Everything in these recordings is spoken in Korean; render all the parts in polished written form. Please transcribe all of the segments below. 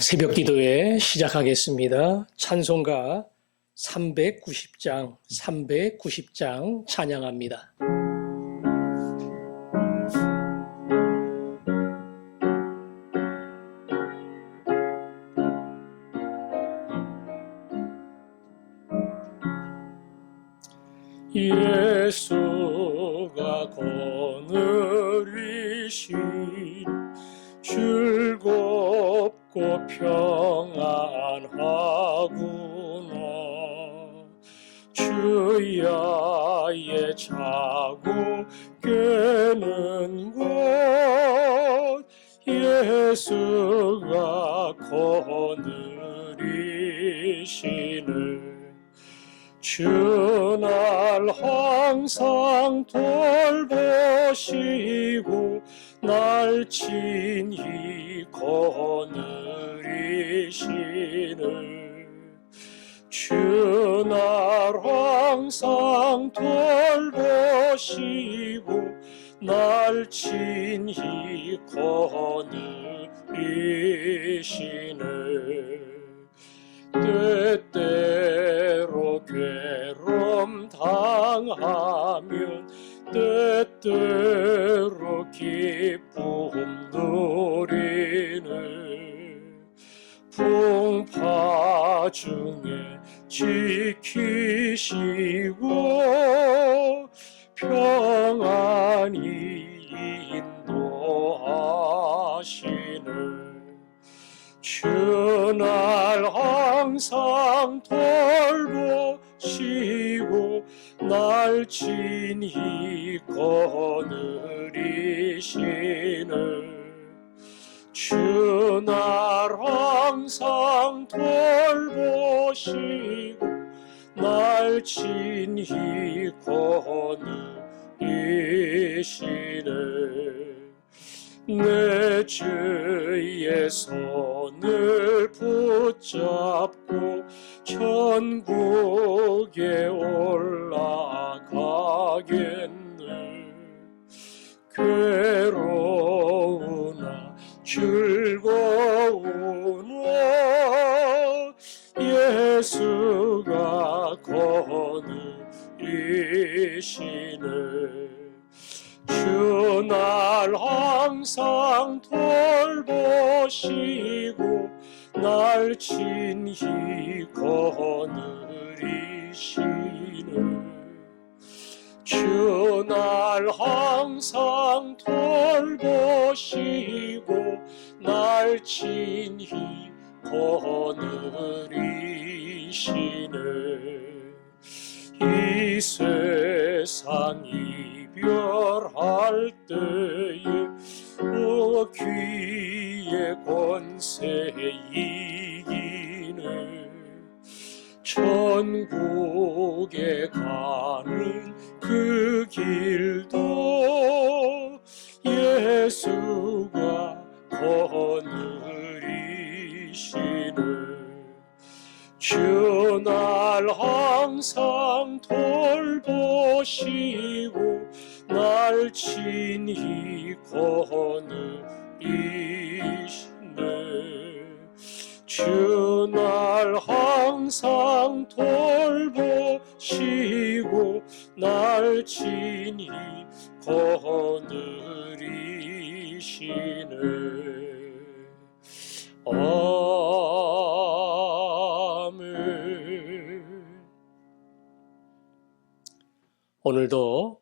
새벽 기도회 시작하겠습니다. 찬송가 390장 찬양합니다. 예수가 거느리신 즐겁고 평안하구나. 주야의 자고 깨는 곳 예수가 거느리시네. 주날 항상 돌보시고 날 친히 거느리시네. 주날 항상 돌보시고 날 친히 거느리시네. 때때로 괴로움 당하면 때때로 기쁨 누리네. 풍파 중에 지키시고 평안히 인도하시네. 주날 항상 돌보시고 날 친히 거느리시네. 주날 항상 돌보시고 날 친히 거느리시네. 내 주의 손을 붙잡고 천국에 올라가겠네. 괴로우나 즐거우나 예수가 거느리시네. 주날 항상 돌보시고 날 친히 거느리시네. 주날 항상 돌보시고 날 친히 거느리시네. 이 세상 이별할 때에 귀의 권세 이기네. 천국에 가는 그 길도 예수가 거느리시네. 주날 항상 돌보시고 날 친히 거느리시네. 주날 항상 돌보시고 날 친히 거느리시네. 오늘도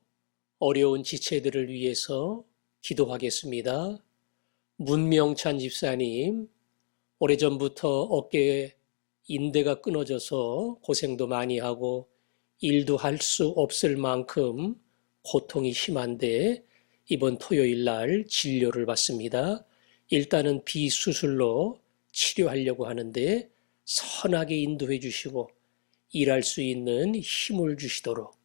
어려운 지체들을 위해서 기도하겠습니다. 문명찬 집사님, 오래전부터 어깨에 인대가 끊어져서 고생도 많이 하고 일도 할 수 없을 만큼 고통이 심한데 이번 토요일 날 진료를 받습니다. 일단은 비수술로 치료하려고 하는데 선하게 인도해 주시고 일할 수 있는 힘을 주시도록.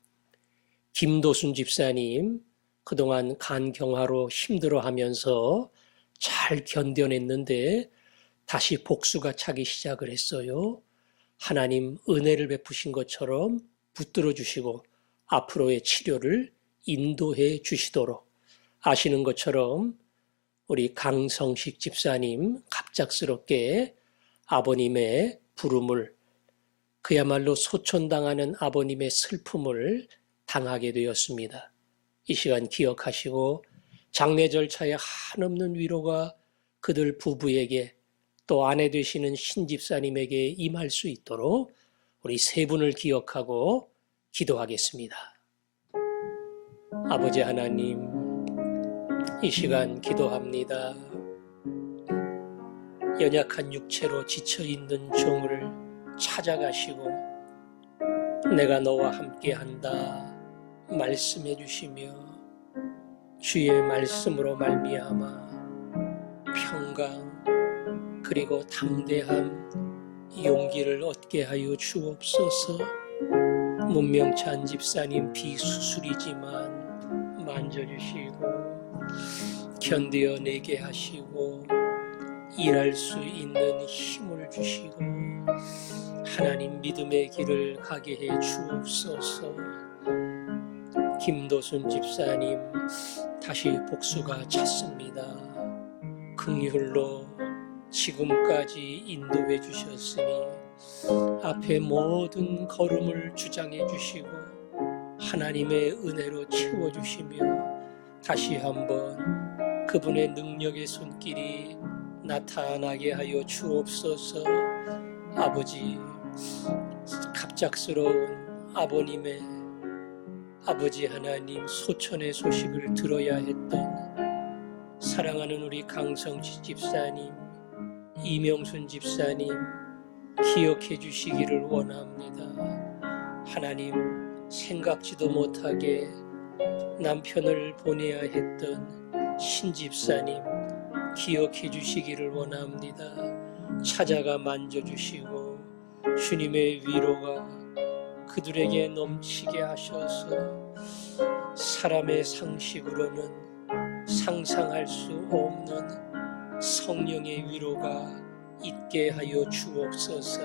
김도순 집사님, 그동안 간경화로 힘들어하면서 잘 견뎌냈는데 다시 복수가 차기 시작을 했어요. 하나님 은혜를 베푸신 것처럼 붙들어 주시고 앞으로의 치료를 인도해 주시도록. 아시는 것처럼 우리 강성식 집사님 갑작스럽게 아버님의 부름을, 그야말로 소천당하는 아버님의 슬픔을 당하게 되었습니다. 이 시간 기억하시고 장례 절차에 한없는 위로가 그들 부부에게 또 아내 되시는 신집사님에게 임할 수 있도록 우리 세 분을 기억하고 기도하겠습니다. 아버지 하나님, 이 시간 기도합니다. 연약한 육체로 지쳐있는 종을 찾아가시고 내가 너와 함께한다 말씀해 주시며 주의 말씀으로 말미암아 평강 그리고 담대함, 용기를 얻게 하여 주옵소서. 문명찬 집사님 비수술이지만 만져주시고 견뎌내게 하시고 일할 수 있는 힘을 주시고 하나님 믿음의 길을 가게 해 주옵소서. 김도순 집사님 다시 복수가 찼습니다. 긍휼로 지금까지 인도해 주셨으니 앞에 모든 걸음을 주장해 주시고 하나님의 은혜로 채워 주시며 다시 한번 그분의 능력의 손길이 나타나게 하여 주옵소서. 아버지, 갑작스러운 아버지 하나님 소천의 소식을 들어야 했던 사랑하는 우리 강성치 집사님, 이명순 집사님 기억해 주시기를 원합니다. 하나님, 생각지도 못하게 남편을 보내야 했던 신집사님 기억해 주시기를 원합니다. 찾아가 만져주시고 주님의 위로가 그들에게 넘치게 하셔서 사람의 상식으로는 상상할 수 없는 성령의 위로가 있게 하여 주옵소서.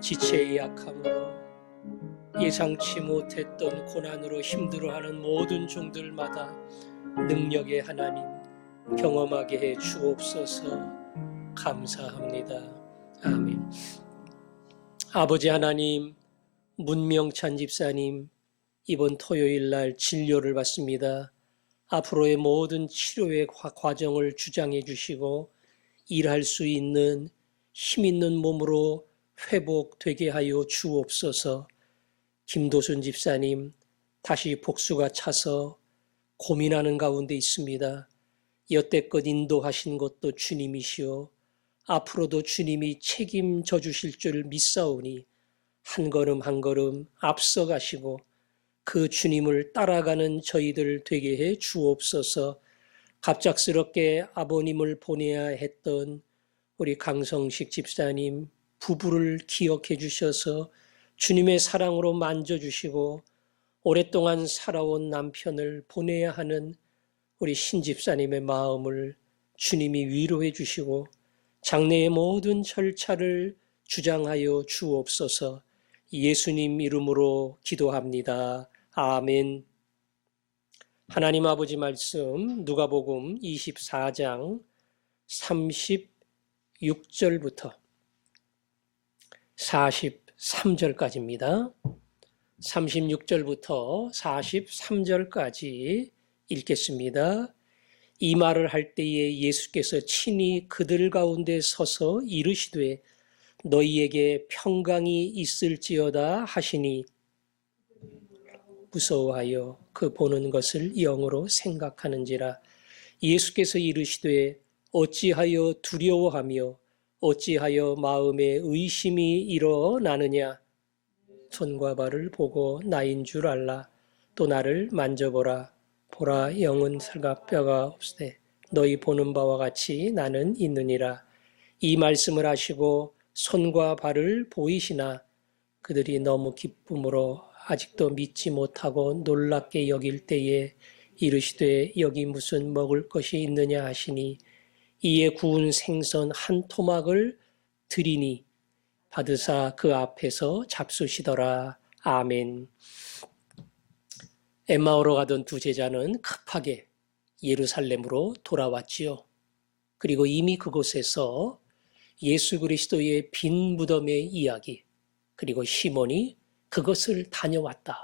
지체의 약함으로 예상치 못했던 고난으로 힘들어하는 모든 종들마다 능력의 하나님 경험하게 해 주옵소서. 감사합니다. 아멘. 아버지 하나님, 문명찬 집사님 이번 토요일 날 진료를 받습니다. 앞으로의 모든 치료의 과정을 주장해 주시고 일할 수 있는 힘 있는 몸으로 회복되게 하여 주옵소서. 김도순 집사님 다시 복수가 차서 고민하는 가운데 있습니다. 여태껏 인도하신 것도 주님이시오. 앞으로도 주님이 책임져 주실 줄 믿사오니 한 걸음 한 걸음 앞서가시고 그 주님을 따라가는 저희들 되게 해 주옵소서. 갑작스럽게 아버님을 보내야 했던 우리 강성식 집사님 부부를 기억해 주셔서 주님의 사랑으로 만져주시고 오랫동안 살아온 남편을 보내야 하는 우리 신집사님의 마음을 주님이 위로해 주시고 장래의 모든 절차를 주장하여 주옵소서. 예수님 이름으로 기도합니다. 아멘. 하나님 아버지 말씀 누가복음 24장 36절부터 43절까지입니다. 36절부터 43절까지 읽겠습니다. 이 말을 할 때에 예수께서 친히 그들 가운데 서서 이르시되 너희에게 평강이 있을지어다 하시니 무서워하여 그 보는 것을 영으로 생각하는지라. 예수께서 이르시되 어찌하여 두려워하며 어찌하여 마음에 의심이 일어나느냐. 손과 발을 보고 나인 줄 알라. 또 나를 만져보라. 보라, 영은 살과 뼈가 없으되 너희 보는 바와 같이 나는 있느니라. 이 말씀을 하시고 손과 발을 보이시나 그들이 너무 기쁨으로 아직도 믿지 못하고 놀랍게 여길 때에 이르시되 여기 무슨 먹을 것이 있느냐 하시니 이에 구운 생선 한 토막을 드리니 받으사 그 앞에서 잡수시더라. 아멘. 엠마오로 가던 두 제자는 급하게 예루살렘으로 돌아왔지요. 그리고 이미 그곳에서 예수 그리스도의 빈 무덤의 이야기, 그리고 시몬이 그것을 다녀왔다.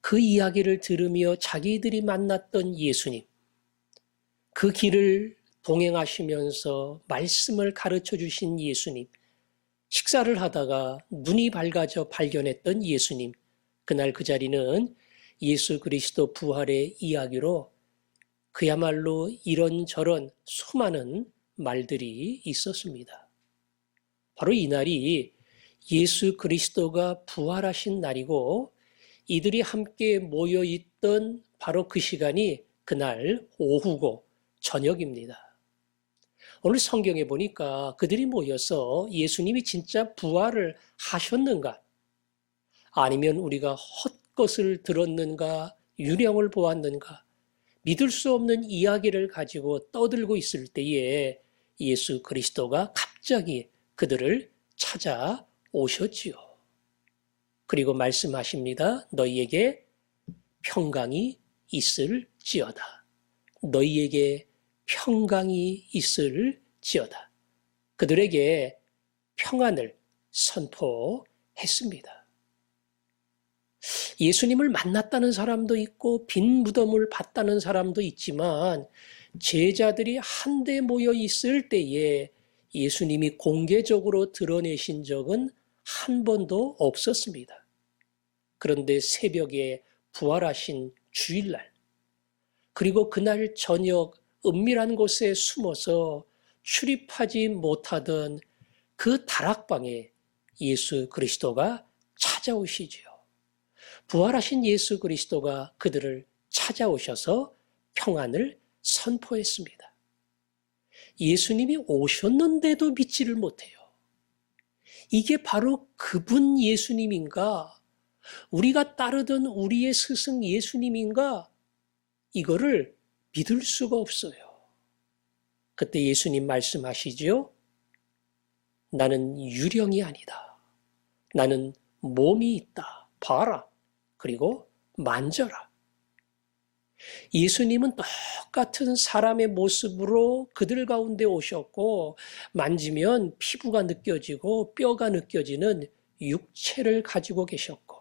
그 이야기를 들으며 자기들이 만났던 예수님, 그 길을 동행하시면서 말씀을 가르쳐 주신 예수님, 식사를 하다가 눈이 밝아져 발견했던 예수님, 그날 그 자리는 예수 그리스도 부활의 이야기로 그야말로 이런저런 수많은 말들이 있었습니다. 바로 이 날이 예수 그리스도가 부활하신 날이고 이들이 함께 모여 있던 바로 그 시간이 그날 오후고 저녁입니다. 오늘 성경에 보니까 그들이 모여서 예수님이 진짜 부활을 하셨는가? 아니면 우리가 헛것을 들었는가? 유령을 보았는가? 믿을 수 없는 이야기를 가지고 떠들고 있을 때에 예수 그리스도가 갑자기 그들을 찾아오셨지요. 그리고 말씀하십니다. 너희에게 평강이 있을지어다. 너희에게 평강이 있을지어다. 그들에게 평안을 선포했습니다. 예수님을 만났다는 사람도 있고 빈 무덤을 봤다는 사람도 있지만 제자들이 한데 모여 있을 때에 예수님이 공개적으로 드러내신 적은 한 번도 없었습니다. 그런데 새벽에 부활하신 주일날, 그리고 그날 저녁 은밀한 곳에 숨어서 출입하지 못하던 그 다락방에 예수 그리스도가 찾아오시지요. 부활하신 예수 그리스도가 그들을 찾아오셔서 평안을 선포했습니다. 예수님이 오셨는데도 믿지를 못해요. 이게 바로 그분 예수님인가? 우리가 따르던 우리의 스승 예수님인가? 이거를 믿을 수가 없어요. 그때 예수님 말씀하시죠. 나는 유령이 아니다. 나는 몸이 있다. 봐라. 그리고 만져라. 예수님은 똑같은 사람의 모습으로 그들 가운데 오셨고 만지면 피부가 느껴지고 뼈가 느껴지는 육체를 가지고 계셨고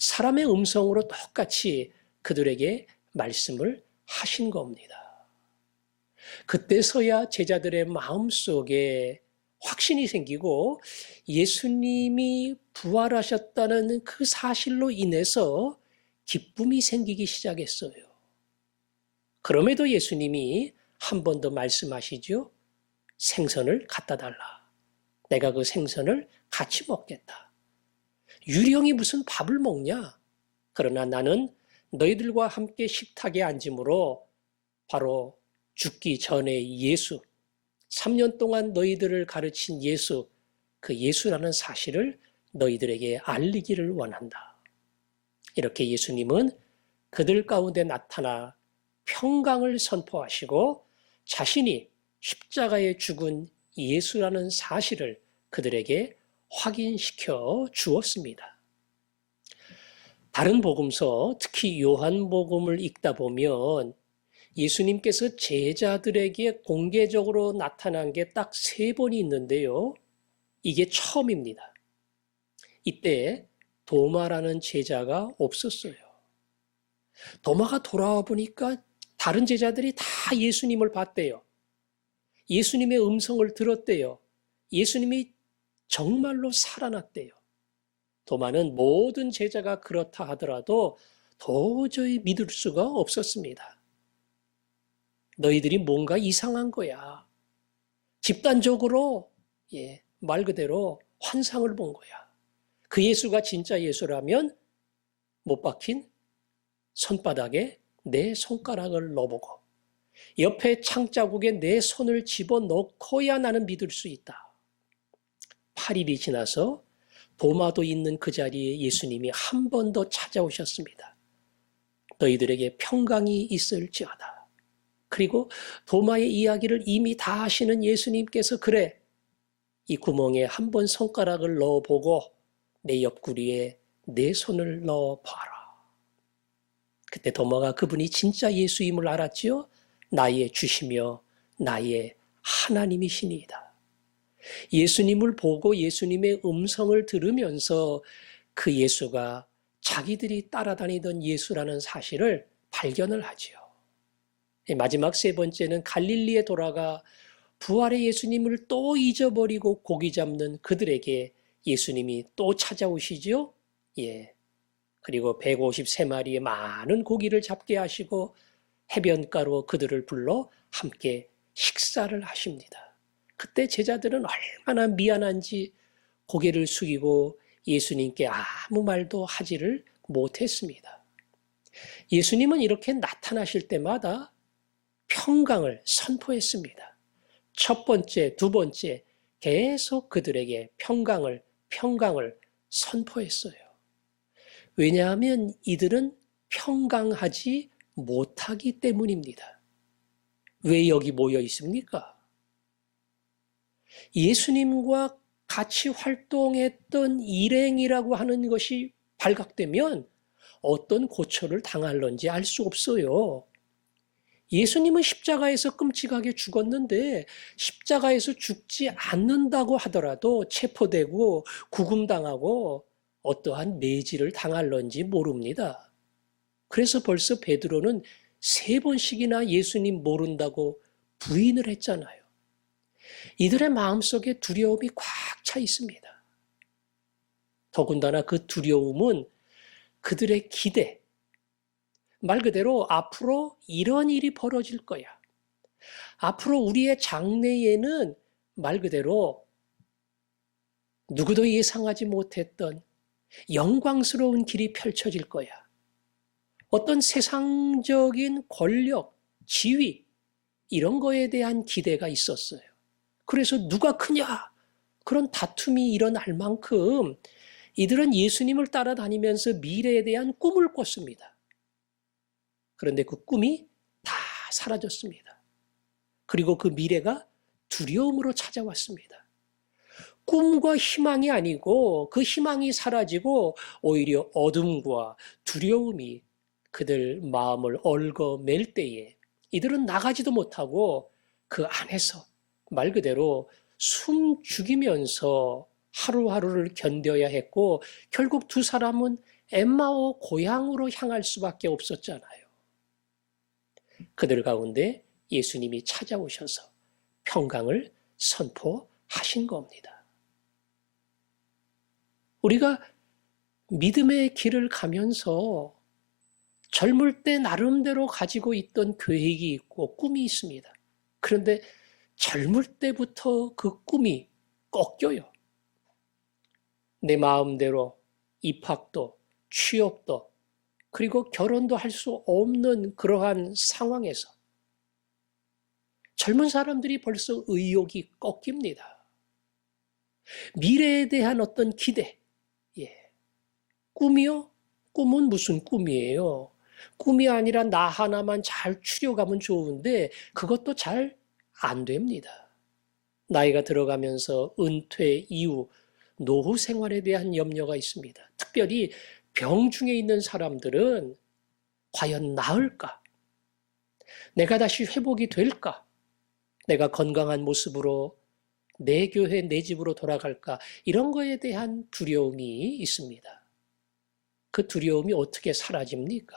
사람의 음성으로 똑같이 그들에게 말씀을 하신 겁니다. 그때서야 제자들의 마음속에 확신이 생기고 예수님이 부활하셨다는 그 사실로 인해서 기쁨이 생기기 시작했어요. 그럼에도 예수님이 한 번 더 말씀하시죠. 생선을 갖다 달라. 내가 그 생선을 같이 먹겠다. 유령이 무슨 밥을 먹냐? 그러나 나는 너희들과 함께 식탁에 앉음으로 바로 죽기 전에 예수, 3년 동안 너희들을 가르친 예수, 그 예수라는 사실을 너희들에게 알리기를 원한다. 이렇게 예수님은 그들 가운데 나타나 평강을 선포하시고 자신이 십자가에 죽은 예수라는 사실을 그들에게 확인시켜 주었습니다. 다른 복음서, 특히 요한복음을 읽다 보면 예수님께서 제자들에게 공개적으로 나타난 게 딱 3번이 있는데요. 이게 처음입니다. 이때 도마라는 제자가 없었어요. 도마가 돌아와 보니까 다른 제자들이 다 예수님을 봤대요. 예수님의 음성을 들었대요. 예수님이 정말로 살아났대요. 도마는 모든 제자가 그렇다 하더라도 도저히 믿을 수가 없었습니다. 너희들이 뭔가 이상한 거야. 집단적으로 말 그대로 환상을 본 거야. 그 예수가 진짜 예수라면 못 박힌 손바닥에 내 손가락을 넣어보고 옆에 창자국에 내 손을 집어넣고야 나는 믿을 수 있다. 8일이 지나서 도마도 있는 그 자리에 예수님이 한 번 더 찾아오셨습니다. 너희들에게 평강이 있을지어다. 그리고 도마의 이야기를 이미 다 아시는 예수님께서 그래, 이 구멍에 한 번 손가락을 넣어보고 내 옆구리에 내 손을 넣어봐라. 그때 도마가 그분이 진짜 예수임을 알았지요. 나의 주시며 나의 하나님이시니이다. 예수님을 보고 예수님의 음성을 들으면서 그 예수가 자기들이 따라다니던 예수라는 사실을 발견을 하지요. 마지막 세 번째는 갈릴리에 돌아가 부활의 예수님을 또 잊어버리고 고기 잡는 그들에게 예수님이 또 찾아오시죠. 예. 그리고 153마리의 많은 고기를 잡게 하시고 해변가로 그들을 불러 함께 식사를 하십니다. 그때 제자들은 얼마나 미안한지 고개를 숙이고 예수님께 아무 말도 하지를 못했습니다. 예수님은 이렇게 나타나실 때마다 평강을 선포했습니다. 첫 번째, 두 번째 계속 그들에게 평강을 선포했어요. 왜냐하면 이들은 평강하지 못하기 때문입니다. 왜 여기 모여 있습니까? 예수님과 같이 활동했던 일행이라고 하는 것이 발각되면 어떤 고초를 당할런지 알 수 없어요. 예수님은 십자가에서 끔찍하게 죽었는데 십자가에서 죽지 않는다고 하더라도 체포되고 구금당하고 어떠한 매질을 당할런지 모릅니다. 그래서 벌써 베드로는 3번씩이나 예수님 모른다고 부인을 했잖아요. 이들의 마음속에 두려움이 꽉 차 있습니다. 더군다나 그 두려움은 그들의 기대, 말 그대로 앞으로 이런 일이 벌어질 거야. 앞으로 우리의 장래에는 말 그대로 누구도 예상하지 못했던 영광스러운 길이 펼쳐질 거야. 어떤 세상적인 권력, 지위, 이런 거에 대한 기대가 있었어요. 그래서 누가 크냐? 그런 다툼이 일어날 만큼 이들은 예수님을 따라다니면서 미래에 대한 꿈을 꿨습니다. 그런데 그 꿈이 다 사라졌습니다. 그리고 그 미래가 두려움으로 찾아왔습니다. 꿈과 희망이 아니고 그 희망이 사라지고 오히려 어둠과 두려움이 그들 마음을 얽어맬 때에 이들은 나가지도 못하고 그 안에서 말 그대로 숨 죽이면서 하루하루를 견뎌야 했고 결국 두 사람은 엠마오 고향으로 향할 수밖에 없었잖아요. 그들 가운데 예수님이 찾아오셔서 평강을 선포하신 겁니다. 우리가 믿음의 길을 가면서 젊을 때 나름대로 가지고 있던 계획이 있고 꿈이 있습니다. 그런데 젊을 때부터 그 꿈이 꺾여요. 내 마음대로 입학도, 취업도, 그리고 결혼도 할 수 없는 그러한 상황에서 젊은 사람들이 벌써 의욕이 꺾입니다. 미래에 대한 어떤 기대, 꿈이요? 꿈은 무슨 꿈이에요? 꿈이 아니라 나 하나만 잘 추려가면 좋은데 그것도 잘 안 됩니다. 나이가 들어가면서 은퇴 이후 노후 생활에 대한 염려가 있습니다. 특별히 병중에 있는 사람들은 과연 나을까? 내가 다시 회복이 될까? 내가 건강한 모습으로 내 교회, 내 집으로 돌아갈까? 이런 거에 대한 두려움이 있습니다. 그 두려움이 어떻게 사라집니까?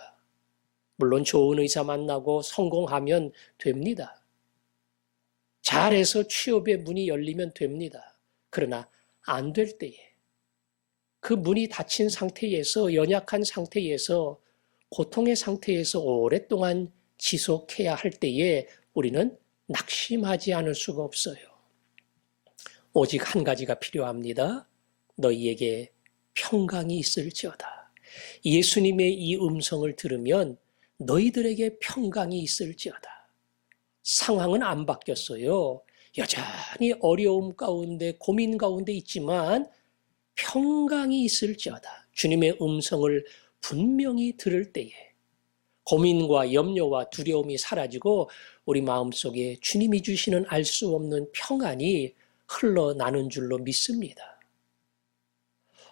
물론 좋은 의사 만나고 성공하면 됩니다. 잘해서 취업의 문이 열리면 됩니다. 그러나 안 될 때에 그 문이 닫힌 상태에서 연약한 상태에서 고통의 상태에서 오랫동안 지속해야 할 때에 우리는 낙심하지 않을 수가 없어요. 오직 한 가지가 필요합니다. 너희에게 평강이 있을지어다. 예수님의 이 음성을 들으면 너희들에게 평강이 있을지어다. 상황은 안 바뀌었어요. 여전히 어려움 가운데 고민 가운데 있지만 평강이 있을지어다. 주님의 음성을 분명히 들을 때에 고민과 염려와 두려움이 사라지고 우리 마음속에 주님이 주시는 알 수 없는 평안이 흘러나는 줄로 믿습니다.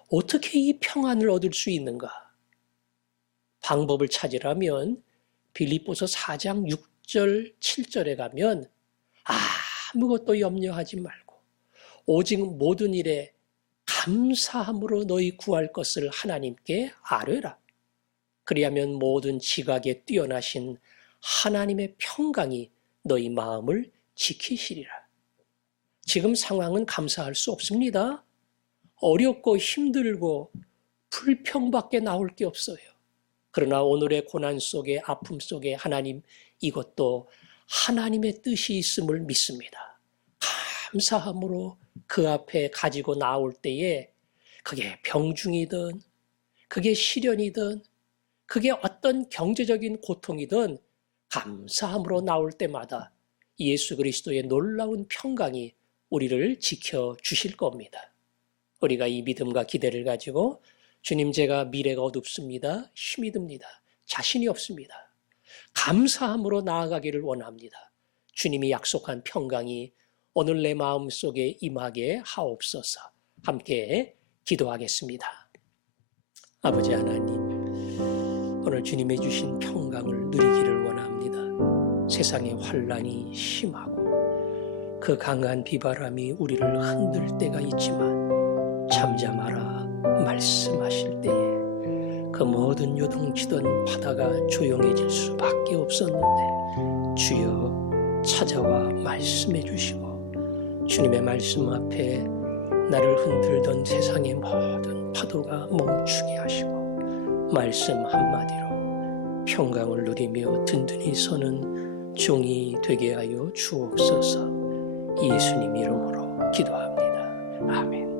어떻게 이 평안을 얻을 수 있는가? 방법을 찾으라면 빌립보서 4장 6절, 7절에 가면 아무것도 염려하지 말고 오직 모든 일에 감사함으로 너희 구할 것을 하나님께 아뢰라. 그리하면 모든 지각에 뛰어나신 하나님의 평강이 너희 마음을 지키시리라. 지금 상황은 감사할 수 없습니다. 어렵고 힘들고 불평밖에 나올 게 없어요. 그러나 오늘의 고난 속에 아픔 속에 하나님, 이것도 하나님의 뜻이 있음을 믿습니다. 감사함으로 그 앞에 가지고 나올 때에 그게 병중이든 그게 시련이든 그게 어떤 경제적인 고통이든 감사함으로 나올 때마다 예수 그리스도의 놀라운 평강이 우리를 지켜주실 겁니다. 우리가 이 믿음과 기대를 가지고 주님, 제가 미래가 어둡습니다. 힘이 듭니다. 자신이 없습니다. 감사함으로 나아가기를 원합니다. 주님이 약속한 평강이 오늘 내 마음속에 임하게 하옵소서. 함께 기도하겠습니다. 아버지 하나님, 오늘 주님이 주신 평강을 누리기를 원합니다. 세상의 환란이 심하고 그 강한 비바람이 우리를 흔들 때가 있지만 잠잠하라 말씀하실 때에 그 모든 요동치던 바다가 조용해질 수밖에 없었는데 주여 찾아와 말씀해 주시고 주님의 말씀 앞에 나를 흔들던 세상의 모든 파도가 멈추게 하시고 말씀 한마디로 평강을 누리며 든든히 서는 종이 되게 하여 주옵소서. 예수님 이름으로 기도합니다. 아멘.